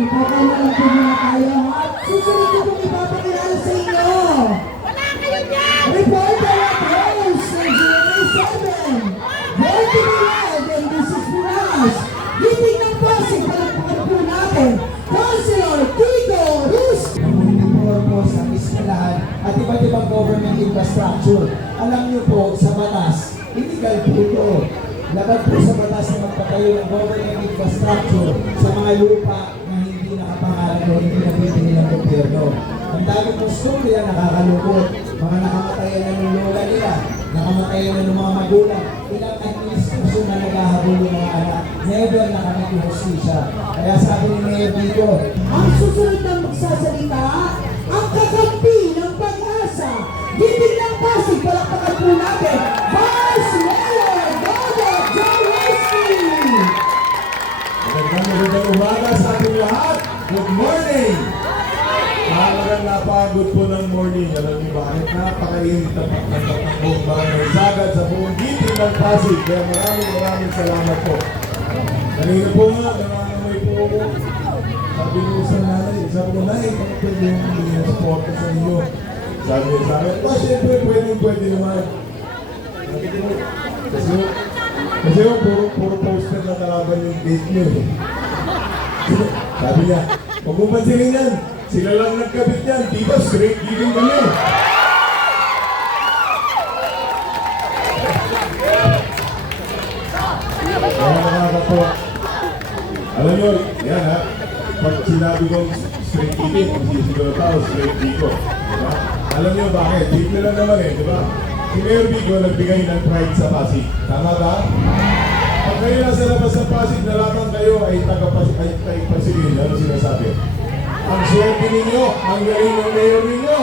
Ipakala lang po muna tayo ha. Susunod ko pong ipapakilala sa inyo. Wala kayo dyan! Reporter at host ng GMA7. Born to be wild and this is for us. Giting ng Pasig, palagpakan po natin. Councilor Tito Rus. Ang multi-purpose ang eskwelahan at iba't ibang government infrastructure. Alam niyo po, sa batas, illegal po ito. Labag po sa batas na magpatayo ng government infrastructure sa mga lupa na hindi nakapangalan o hindi nabibili ng gobyerno. Ang dami pong storya nakakalungkot. Mga nakamatayan na ng lola nila, nakamatayan na ng mga magulang, ilang administrasyon na naghahabol ng mga anak, never nakamit yung hostisya. Kaya sabi ni Mayor Vico, Ang susunod na magsasalita, ang kakampi ng pag-asa. Giting ng Pasig, palagpakan po natin. Vice Mayor Dodo Jaworski. Magandang umaga sa ating lahat. Good morning! Talagang napagod po ng morning. Alam niyo bakit? Napakainit ang buong barangay Sagad sa buong giting ng Pasig. Kaya maraming salamat po. Kanina po nga, nangangamay po ako. Sabi niyo sa nanay, sabi ko, Nay, kung pwede yung hindi support sa inyo. Sabi niyo sa akin, syempre pwede naman. Kasi puro poster na kalaban yung gate niyo. Sabi niya, huwag mo pansinin yan. Sila lang nagkabit yan. Diba straight giving kami. Kaya nakakatawa. Alam nyo, yan ha. Pag sinabi kong straight giving, kung sisigaw tao, straight Vico. Diba? Alam nyo bakit? Dito lang naman eh, di ba? Si Mayor Vico nagbigay ng pride sa Pasig. Tama ba? Pag kayo nasa labas ng Pasig, nalaman kayo ay taga-Pasigin. Ano sinasabi? Ang swerte ninyo, ang galing ng Mayor ninyo.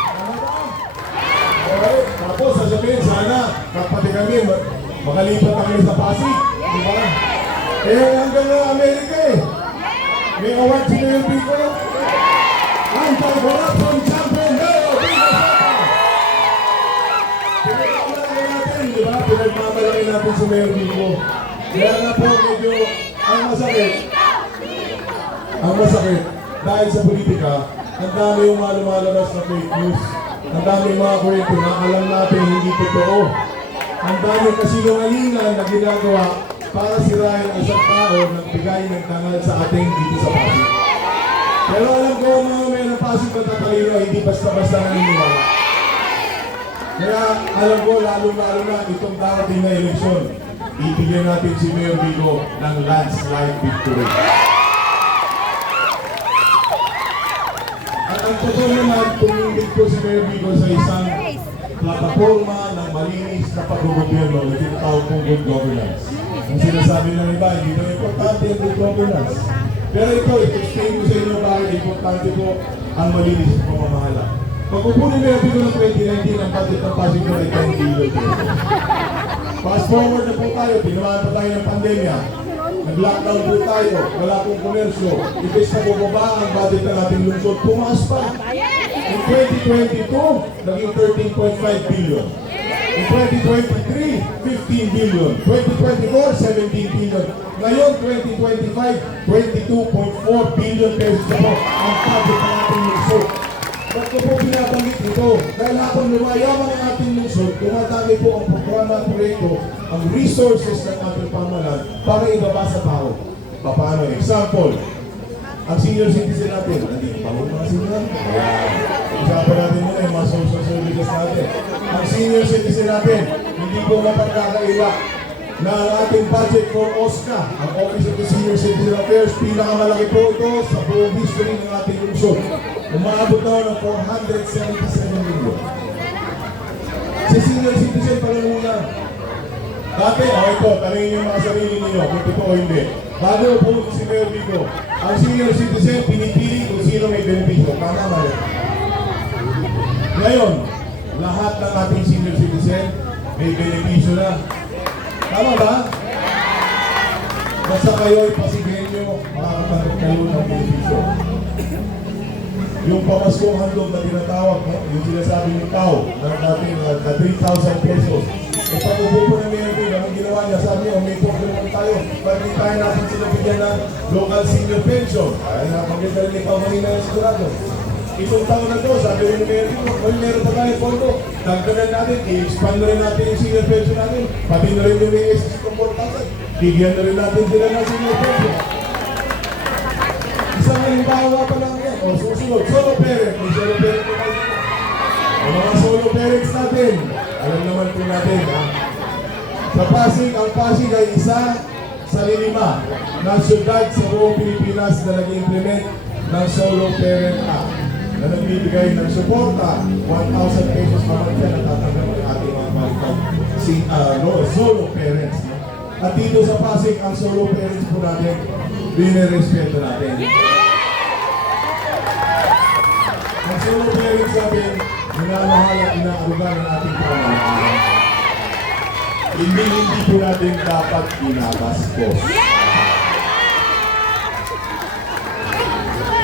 Tama ba? Okay. Tapos sasabihin, sana kapati kami, makalipat kami sa Pasig. Di ba? Eh, hanggang na Amerika eh. May award si Mayor Vico. Anti-corruption champion, Mayor Vico! Pinagmamalaki natin, di ba? Pinagmamalaki natin si Mayor Vico. Kaya nga po, medyo ang masakit, dahil sa politika, ang dami yung mga lumalabas na fake news. Ang dami yung mga kwento na alam natin hindi totoo. Ang dami kasinungalingan na ginagawa para sirahin ang isang tao ng bigay ng tangal sa ating dito sa Pasig. Pero alam ko, mga may ng Pasig pagkakalino, hindi basta-basta naniniwala. Kaya alam ko, lalo-lalo na itong darating na eleksyon, ibigyan natin si Mayor Vico ng landslide victory. At ang totoo naman, tumingin po si Mayor Vico sa isang plataforma ng malinis na pag-gobyerno na tinatawag pong good governance. Ang sinasabi ng iba, hindi na importante ang good governance. Pero ito, i-explain ko sa inyo bakit importante po ang malinis na pamamahala. Pag-upo ni Mayor Vico ng 2019, ang budget ng Pasig ko ay 10 billion. Fast forward na po tayo, tinamaan pa tayo ng pandemya. Nag-lockdown po tayo, wala pong komersyo. Ibig na bumaba ang budget ng ating lungsod, pumaas pa. In 2022, naging 13.5 billion. In 2023, 15 billion. 2024, 17 billion. Ngayon, 2025, 22.4 billion pesos na po ang budget ng ating lungsod. Ba't ko po binabanggit ito? Dahil habang lumayaman ang ating lungsod, dumadami po ang programa at proyekto, ang resources ng ating pamahalaan para ibaba sa tao. Paano? Example, ang senior citizen natin, nandito pa mga senior. Usapan natin muna yung mga social services natin. Ang senior citizen natin, hindi po mapagkakaila na ang ating budget for OSCA, ang Office of the Senior Citizen Affairs, pinakamalaki po ito sa buong history ng ating lungsod. Umaabot na ng 477 million. Si senior citizen pala muna. Dati, ito, tanongin yung mga sarili ninyo, kung totoo hindi. Bago po si Mayor Vico, ang senior citizen, pinipili kung sino may benepisyo. Tama mali. Ngayon, lahat ng ating senior citizen may benepisyo na. Tama ba? Basta kayo ay Pasigenyo, makakatanggap kayo ng benepisyo. Yung pamaskong handog na tinatawag, yung sinasabi ng tao, na natin na 3,000 pesos, Eh, pag-upo po ng Mayor Bill, ang ginawa niya, sabi niya, may pondo naman tayo. Ba't di tayo natin sila bigyan ng local senior pension? Ay, napaganda rin ikaw kanina yung sigurado. Itong taon na to, sabi rin ng Mayor Bill, well, meron pa tayong pondo. Dagdagan natin, i-expand na rin natin yung senior pension natin. Pati na rin yung may SSC kung 4,000. Bigyan na rin natin sila ng senior pension. Isang halimbawa pa lang yan. O susunod, solo parent. May solo parent po tayo. Ang mga solo parents natin, alam naman po natin, ha? Sa Pasig, ang Pasig ay isa sa 5 na syudad sa buong Pilipinas na nag-implement ng Solo Parent Act na nagbibigay ng suporta, 1,000 pesos naman yan ang tatanggap ng ating mga solo parents. No? At dito sa Pasig, ang solo parents po natin, binirespeto natin. Ang solo parents natin, minamahal at inaarugan ng ating pamamahala. Hindi po natin dapat binabastos.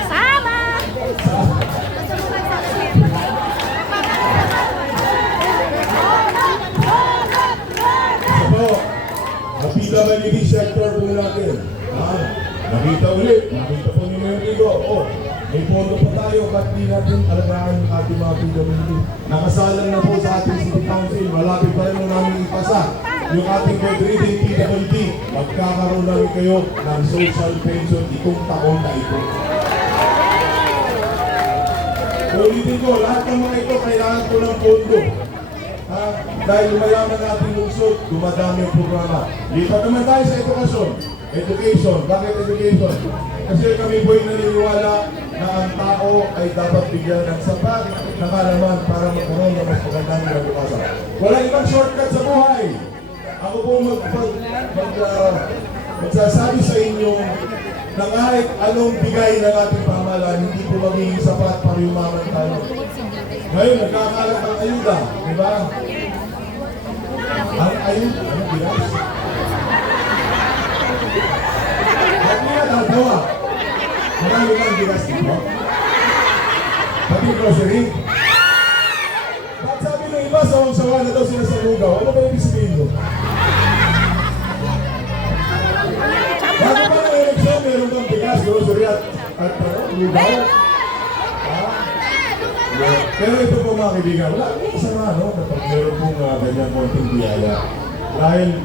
Sama! Isa po, ang PWD sector po natin. Nakita ulit, nakita po ni Mayor Rigo, may pondo pa tayo, ba't di natin alagaan yung ating mga PWD? Nakasalang na po sa ating City Council, malapit pa rin namin ipasa yung ating bedridden PWD. Magkakaroon namin kayo ng social pension itong taon na ito. Ulitin ko, lahat ng mga ito kailangan ko ng pondo. Dahil lumayaman natin lungsod, dumadami ang programa. Lipat naman tayo sa edukasyon. Education. Bakit education? Kasi kami po'y naniniwala na ang tao ay dapat bigyan ng sapat na kaalaman para magkaroon ng mas magandang kinabukasan. Wala ibang shortcut sa buhay. Ako po magsasabi sa inyo na kahit anong bigay ng ating pamahalaan, hindi po magiging sapat para yumaman tayo. Ngayon, nagkakalat ang ayuda, di ba? Ang ayuda, ano bilas? Ba't niya natawa? Marami kang bilas dito? Pati grocery? Ba't sabi ng iba, sawang-sawa na daw sila sa lugaw? Ano ba yung sabihin mo? Bago pa ng eleksyon, meron kang bigas, grocery at lugaw? Pero ito po mga kaibigan, wala akong kasama, no? Kapag meron pong ganyan konting biyaya. Dahil,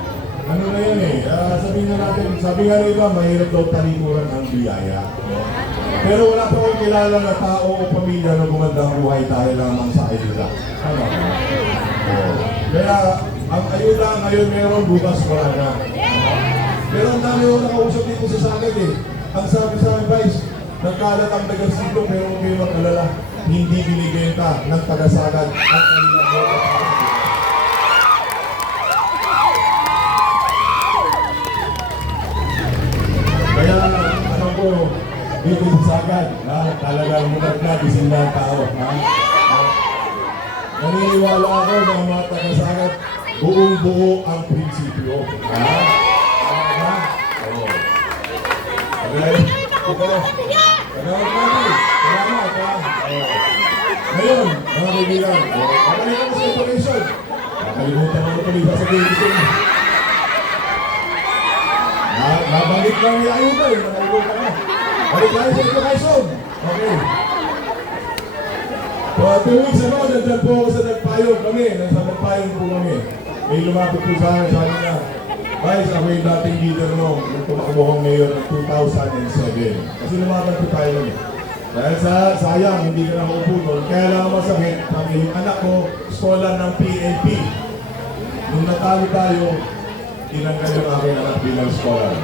ano na yan eh, sabihin na natin, sabi nga ng iba, mahirap daw talikuran ang biyaya. Pero wala pa akong kilala na tao o pamilya na gumandang buhay dahil lamang sa ayuda. Tama ba? Kaya, ang ayuda ngayon meron, bukas wala na. Pero ang dami ko nakausap dito sa Sagad eh. Ang sabi sa akin, Vice, nagkalat ang taga-sito pero huwag kayo mag-alala. Hindi binibenta ng taga-Sagad ang kanilang boto. Kaya, ano po, dito sa Sagad, talagang munag na, bisin na ang tao. Naniniwala ako na ang mga taga-Sagad, buong-buo ang prinsipyo. Ngayon, mga kaibigan, kakalimutan ko sa information. Kakalimutan ko tuloy sa sabihin. Nabalik lang yung ayuda eh, nakalimutan ko. Balik tayo sa information. Okay. So, 2 weeks ago, nandyan po ako sa nagpayong kami. Nasa nagpayong po kami. May lumapit po sa akin, sabi niya, Vice, ako yung dating leader mo, yung tumakbo kong mayor ng 2007. Kasi lumaban po tayo lang. Dahil sayang, hindi ka na maupo doon. Kaya lang masakit, kami yung anak ko, scholar ng PNP. Nung natalo tayo, tinanggal yung aking anak bilang scholar.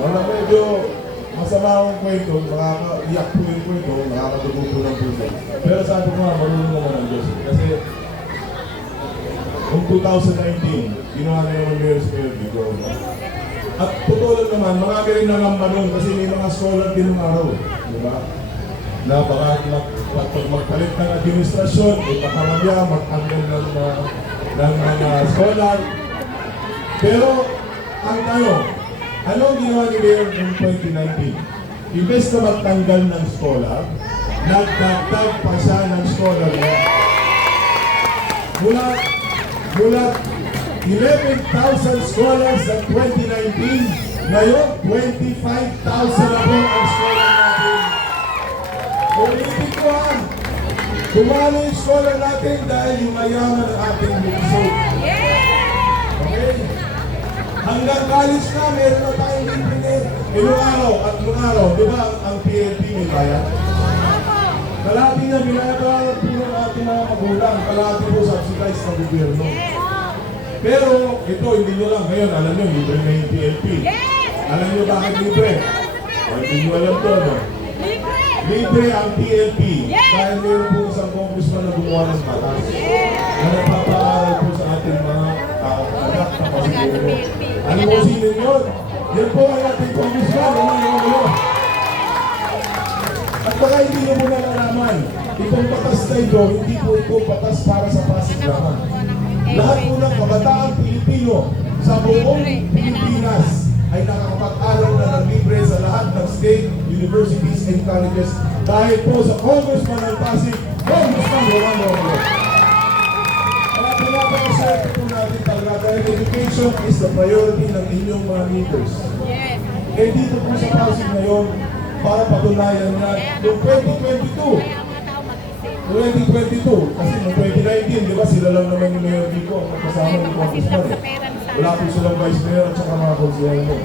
Wala medyo masama akong kwento, makakaiyak po yung kwento, nakakadugo po ng puso. Pero sabi ko nga, marunong naman ang Diyos. Kasi noong 2019, ginawa na yung Mayor's Mayor dito. At totoo lang naman, marami rin nangamba nun kasi may mga scholar din ng araw. Di ba? Na baka magpalit ng administrasyon, ipakaramya, mag-handle ng mga scholar. Pero, ang tanong, anong ginawa ni Mayor noong 2019? Imbes na magtanggal ng scholar, nagdagdag pa siya ng scholar niya. Mula 11,000 scholars sa 2019. Ngayon, 25,000 na po ang scholar natin. Ulitin ko ha, dumami yung scholar natin dahil yung mayaman ng ating lungsod. Okay? Hanggang college na, meron na tayong libre. Ilang araw, di ba ang PLP may bayan? Kalahati na binayaran po ng ating mga magulang, kalahati po subsidized ng gobyerno. Pero ito, hindi nyo lang ngayon, alam nyo, libre na yung PLP. Alam nyo bakit libre? O, hindi nyo alam to, no? Libre ang PLP dahil meron po isang congressman na gumawa ng batas na nagpapaaral po sa ating mga anak na pasiguro. Ano po sino yun? Yan po ang ating congressman. At baka hindi nyo mo nalalaman, itong batas na ito, hindi po ito batas para sa Pasig lamang. Lahat po ng kabataang Pilipino sa buong Pilipinas ay nakakapag-aral na ng libre sa lahat ng state, universities, and colleges dahil po sa Congressman ng Pasig, Congressman Rolando Romulo. Kaya pinapakaswerte po natin talaga dahil education is the priority ng inyong mga leaders. Eh dito po sa Pasig ngayon, para patunayan na noong 2022, kasi noong 2019, di ba sila lang naman yung mayor dito, kasama ng Congressman eh. Wala po silang vice mayor at saka mga konsehal mo.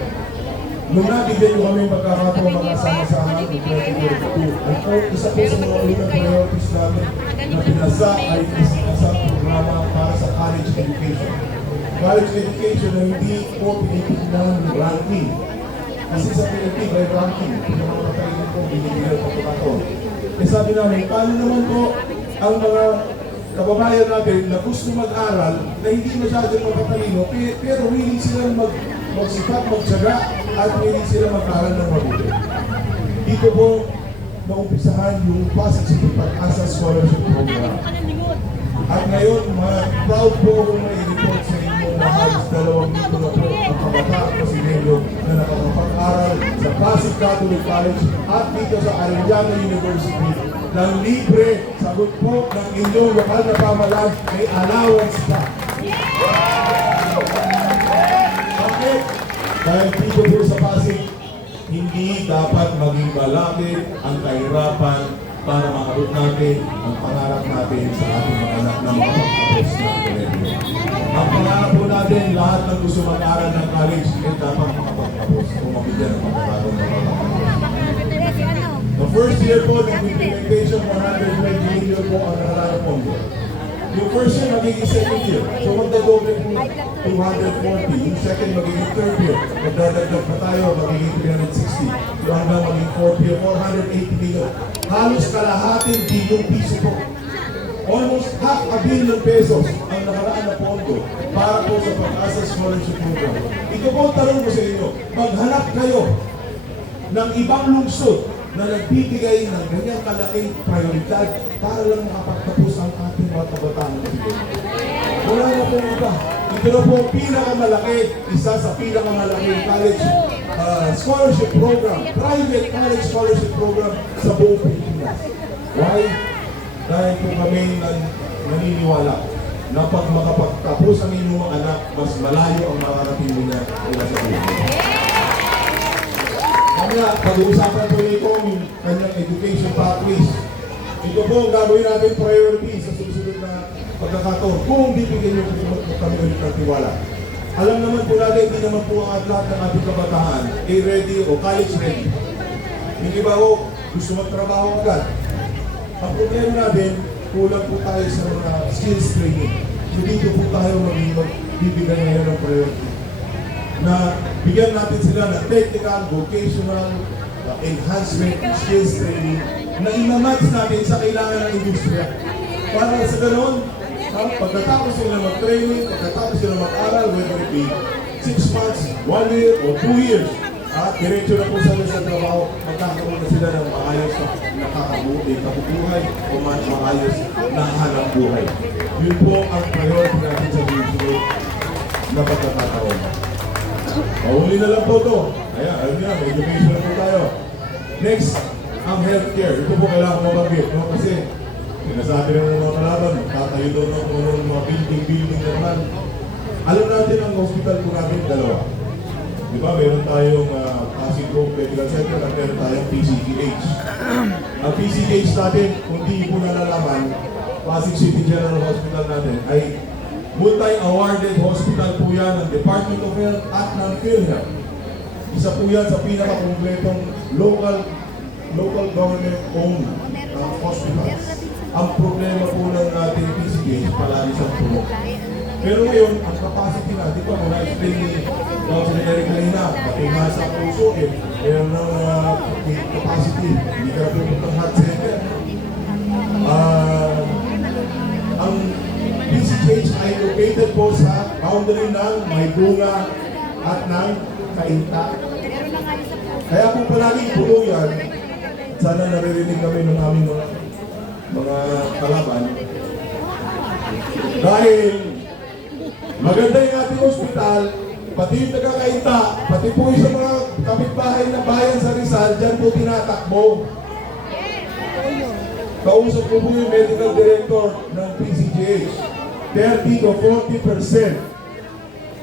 Nung nabigyan nyo kami magkakataon magkasama-sama noong 2022, ang isa po sa mga unang priorities namin na pinasa ay isang programa para sa college education. College education na hindi po pinitignan ng ranking. Kasi sa Pilipinas may ranking, pinamamatayin po binibigyan po ito. Eh sabi namin, paano naman po ang mga kababayan natin na gusto mag-aral na hindi masyadong matatalino pero willing silang magsikat, magtsaga at willing silang mag-aral ng mabuti. Dito po naumpisahan yung Pasig City Pag-asa Scholarship Program. At ngayon, proud po akong may report sa inyo na halos 2 dito na po ang kabataan Pasigelo na nakakapag-aral sa Pasig Catholic College at dito sa Arellano University ng libre, sagot po ng inyong lokal na pamalan, may allowance pa. Bakit? Dahil dito po sa Pasig, hindi dapat maging balakid ang kahirapan para maabot natin ang pangarap natin sa ating mga anak na makapagtapos ng kolehiyo. Ang pangarap po natin, lahat ng gusto mag-aral ng college, ay dapat makapagtapos kung mabigyan ng pagkakaroon ng pagkakaroon. The first year po ng implementation, 120 million po ang naralang pondo. Yung first year, magiging second year. So magdadoble po 240. Yung second, magiging third year. Magdadagdag pa tayo, magiging 360. So hanggang maging fourth year, 480 million. Halos kalahating bilyong piso po. Almost half a billion pesos ang nakaraan na pondo para po sa Pag-asa Scholarship Program. Ito po ang tanong ko sa inyo, maghanap kayo ng ibang lungsod na nagbibigay ng ganyang kalaking prioridad para lang makapagtapos ang ating mga kabataan. Wala na po iba. Ito na po ang pinakamalaki, isa sa pinakamalaking college scholarship program, private college scholarship program sa buong Pilipinas. Why? Dahil po kami naniniwala na pag makapagtapos ang inyong mga anak, mas malayo ang makarating niya mula sa Pilipinas. Kaya pag-uusapan po nito yung kanyang education pathways. Ito po ang gagawin natin priority sa susunod na pagkakataon. Kung bibigyan niyo kami ulit ng tiwala. Alam naman po natin, hindi naman po ang lahat ng ating kabataan ay ready o college ready. Hindi ba ho gusto magtrabaho agad? Ang problema natin, kulang po tayo sa mga skills training. So dito po tayo magbibigyan ngayon ng priority. Na bigyan natin sila ng technical, vocational, enhancement, skills training na inamatch natin sa kailangan ng industriya. Para sa ganoon, pagkatapos sila mag-training, pagkatapos sila mag-aral, whether it be 6 months, 1 year, or 2 years, at diretso na po sila sa trabaho, magkakaroon na sila ng maayos na kabubuhay o maayos na hanap buhay. Yun po ang priority natin sa municipal na pagkakataon. Mahuli na lang po ito. Ayan, ayun nga, may education na po tayo. Next, ang healthcare. Ito po kailangan mabanggit, no? Kasi sinasabi ng mga kalaban, tatayo daw ng mga building naman. Alam natin ang hospital po natin, dalawa. Di ba, meron tayong Pasig Road Medical Center at meron tayong PCGH. Ang PCGH natin, kung di po nalalaman, Pasig City General Hospital natin ay multi-awarded hospital po yan ng Department of Health at ng PhilHealth. Isa po yan sa pinakakompletong local government-owned hospitals. Ang problema po ng ating PCGH, palagi sa puno. Pero ngayon, ang capacity natin pa, kung na-explain ni Dr. Eric kanina, pati nga sa puso, meron ng capacity, hindi ka pupuntang heart center. Ang PCGH ay located po sa boundary ng Maydunga at ng Cainta. Kaya po palagi puno yan, sana naririnig kami ng aming mga kalaban. Dahil maganda yung ating ospital, pati yung taga-Cainta, pati po yung sa mga kapitbahay na bayan sa Rizal, dyan po tinatakbo. Kausap ko po yung medical director ng PCGH, 30 to 40%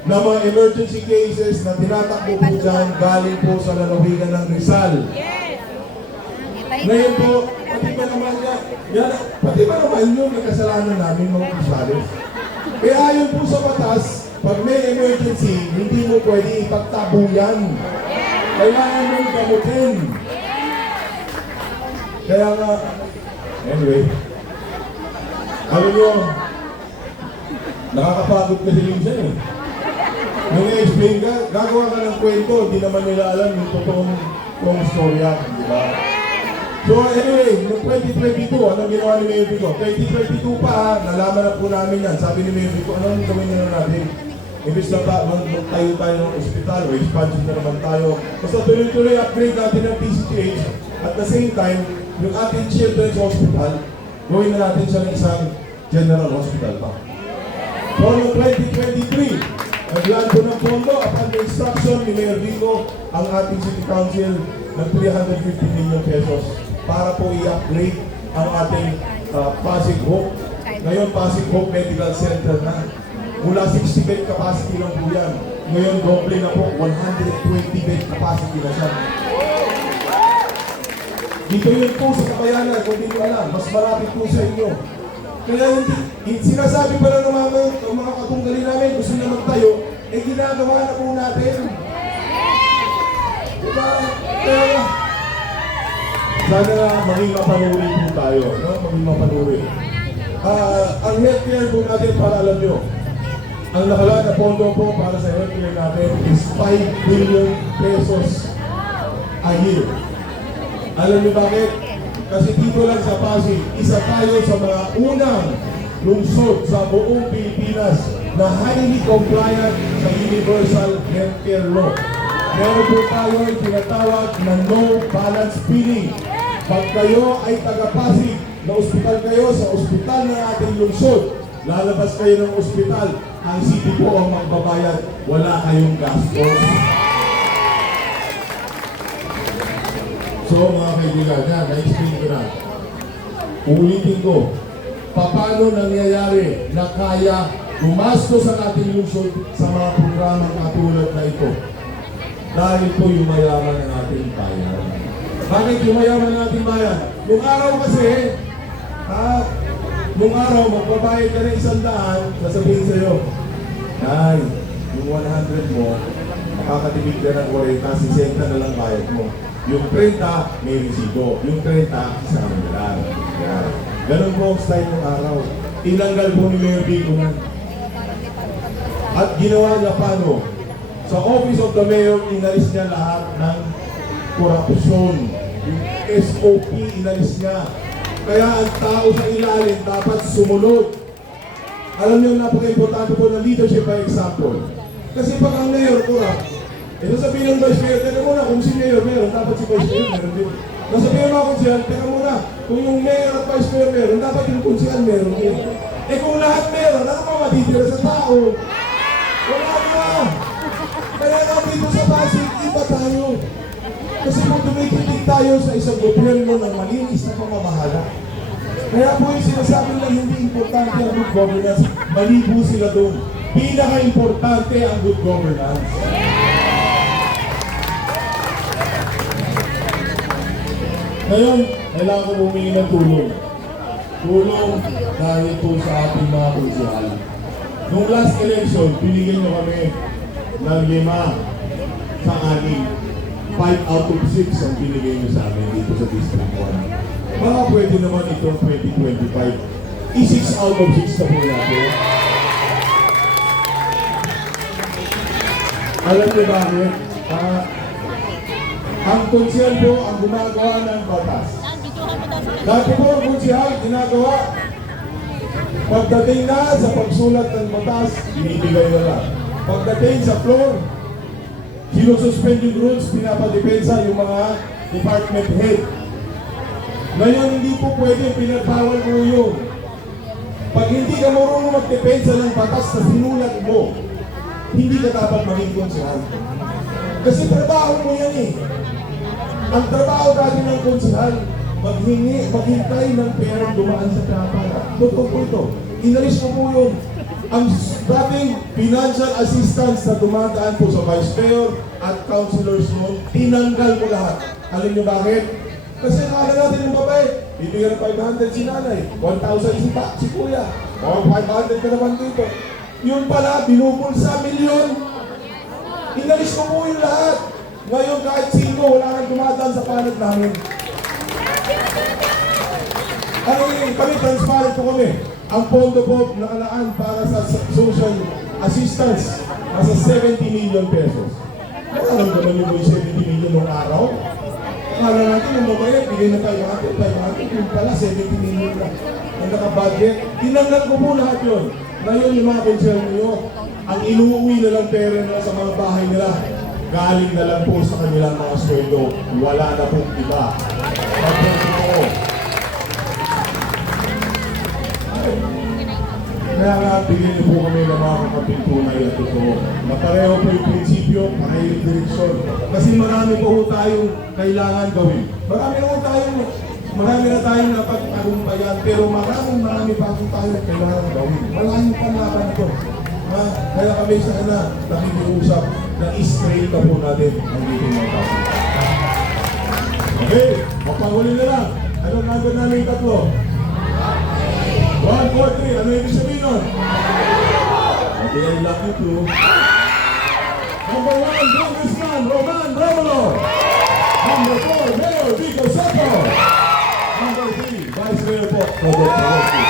na mga emergency cases na tinatakbo po dyan galing po sa lalawigan ng Rizal. Ngayon po, pati ba naman yun may kasalanan namin mga opisyalis? Kaya ayon po sa batas, pag may emergency, hindi mo pwede ipagtabo yan. Kailangan mong gamutin. Kaya nga, anyway, alam nyo, nakakapagod kasi minsan eh. Nung i-explain ka, gagawa ka ng kwento, di naman nila alam yung totoong storya, di ba? So anyway, noong 2022, anong ginawa ni Mayor Vico? 2022 pa, nalaman na po namin yan. Sabi ni Mayor Vico, anong gawin na natin? Imbis na magtayo tayo ng ospital o expansion na naman tayo. Basta tuloy-tuloy upgrade natin ng PCGH. At the same time, yung ating children's hospital, gawin na natin siya ng isang general hospital pa. So noong 2023, naglaan po ng pondo upon the instruction ni Mayor Vico ang ating City Council ng 350 million pesos para po i-upgrade ang ating Pasig Hope. Ngayon, Pasig Hope Medical Center na. Mula 60 bed capacity lang po yan. Ngayon, doble na po, 120 bed capacity na siya. Dito yun po sa Kabayanan, kung hindi nyo alam, mas malapit po sa inyo. Kaya hindi, sinasabi pa lang ng mga katunggali namin, gusto na magtayo, eh ginagawa na po natin. Diba? Kaya, sana maging mapanuri po tayo, no? Maging mapanuri. Ang healthcare po natin, para alam nyo, ang nakalaan na pondo po para sa healthcare natin is 5 billion pesos a year. Alam niyo bakit? Kasi dito lang sa Pasig, isa tayo sa mga unang lungsod sa buong Pilipinas na highly compliant sa Universal Healthcare Law. Meron po tayo yung tinatawag na no balance billing. Pag kayo ay taga-Pasig, na ospital kayo sa ospital ng ating lungsod, lalabas kayo ng ospital, ang city po ang magbabayad, wala kayong gastos. So mga kaibigan, yan, na-explain ko na. Ulitin ko, paano nangyayari na kaya gumastos ang ating lungsod sa mga programang katulad na ito? Dahil po yung mayaman ng ating bayan. Bakit yung mayaman ng ating bayan? Yung araw kasi, nung araw, magbabayad ka ng 100, sasabihin sa'yo, Nay, yung 100 mo, makakatibig ka ng 40, 60 na lang bayad mo. Yung 30, may resibo. Yung 30, isama na lang. Yan. Ganun po ang style ng araw. Tinanggal po ni Mayor Vico na. At ginawa niya paano? Sa Office of the Mayor, inalis niya lahat ng korupsyon. Yung SOP, inalis niya. Kaya ang tao sa ilalim dapat sumunod. Alam niyo, napaka-importante po ng leadership by example. Kasi pag ang mayor corrupt, sasabihin ng vice mayor, teka muna, kung si mayor meron, dapat si vice mayor meron din. Nasabihin mga konsyal, teka muna, kung yung mayor at vice mayor meron, dapat yung konsyal meron din. Eh kung lahat meron, ano ba matitira sa tao? Wala na! Kaya nga dito sa Pasig, iba tayo. Kasi kung tumikitig tayo sa isang gobyerno ng malinis na pamamahala, kaya po yung sinasabi na hindi importante ang good governance, mali po sila doon. pinaka-importante ang good governance. Ngayon, kailangan ko humingi ng tulong. Tulong dahil po sa ating mga konsehal. Nung last election, binigyan nyo kami ng 5 sa 6. 5 out of 6 ang binigay nyo sa amin dito sa District 1. Baka pwede naman itong 2025. I-6 out of 6 na po natin. Alam niyo bakit? Ang konsehal po ang gumagawa ng batas. Dati po ang konsehal ginagawa. Pagdating na sa pagsulat ng batas, binibigay na lang. Pagdating sa floor, sinususpend yung rules, pinapadepensa yung mga department head. Ngayon, hindi po pwede, pinagbawal mo yun. Pag hindi ka marunong magdepensa ng batas na sinulat mo, hindi ka dapat maging konsehal. Kasi trabaho mo yan eh. Ang trabaho dati ng konsehal, maghintay ng perang dumaan sa kapara. Totoo po ito. Inalis ko po yun. Ang dating financial assistance na dumadaan po sa vice mayor at councilors mo, tinanggal mo lahat. Alam niyo bakit? Kasi nakala natin yung babae, bibigyan ng 500 si nanay, 1,000 si kuya, o 500 ka naman dito. Yun pala, binubulsa milyon. Inalis ko po yung lahat. Ngayon kahit sino, wala nang dumadaan sa palad namin. Kami, transparent po kami. Ang pondo po nakalaan para sa social assistance, nasa 70 million pesos. Alam naman yung 70 million ng araw. Akala natin yung mabayad, bigay na 500, yung pala 70 million na. Ang naka-budget, tinanggal ko po lahat yun. Ngayon yung mga konsehal nyo, ang inuuwi na lang pera nila sa mga bahay nila, galing na lang po sa kanilang mga sweldo. Wala na pong iba. Kaya nga, bigyan niyo po kami ng mga kapintunay at totoo. Na pareho po yung prinsipyo, pareho yung direksyon. Kasi marami po tayong kailangan gawin. Marami na tayong napag-arumpayan, pero marami pa po tayong kailangan gawin. Maraming panlaban ito. Kaya kami sana nakikiusap na i-straight na po natin ang dito mga tao. Okay, mapahuli na lang. Anong number namin tatlo? 1, 4, 3. Ano yung sabihin nun? Okay, I love you too. Number 1, Congressman Roman Romulo. Number 4, Mayor Vico Soto. Number 3, Vice Mayor po, Robert Poroski.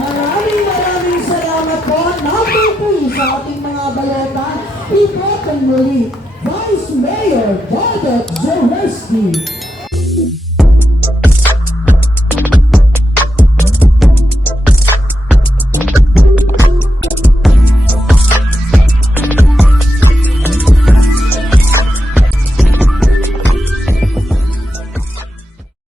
Maraming salamat po. Number 3 sa ating mga balota. Ibotan muli, Vice Mayor Robert Poroski.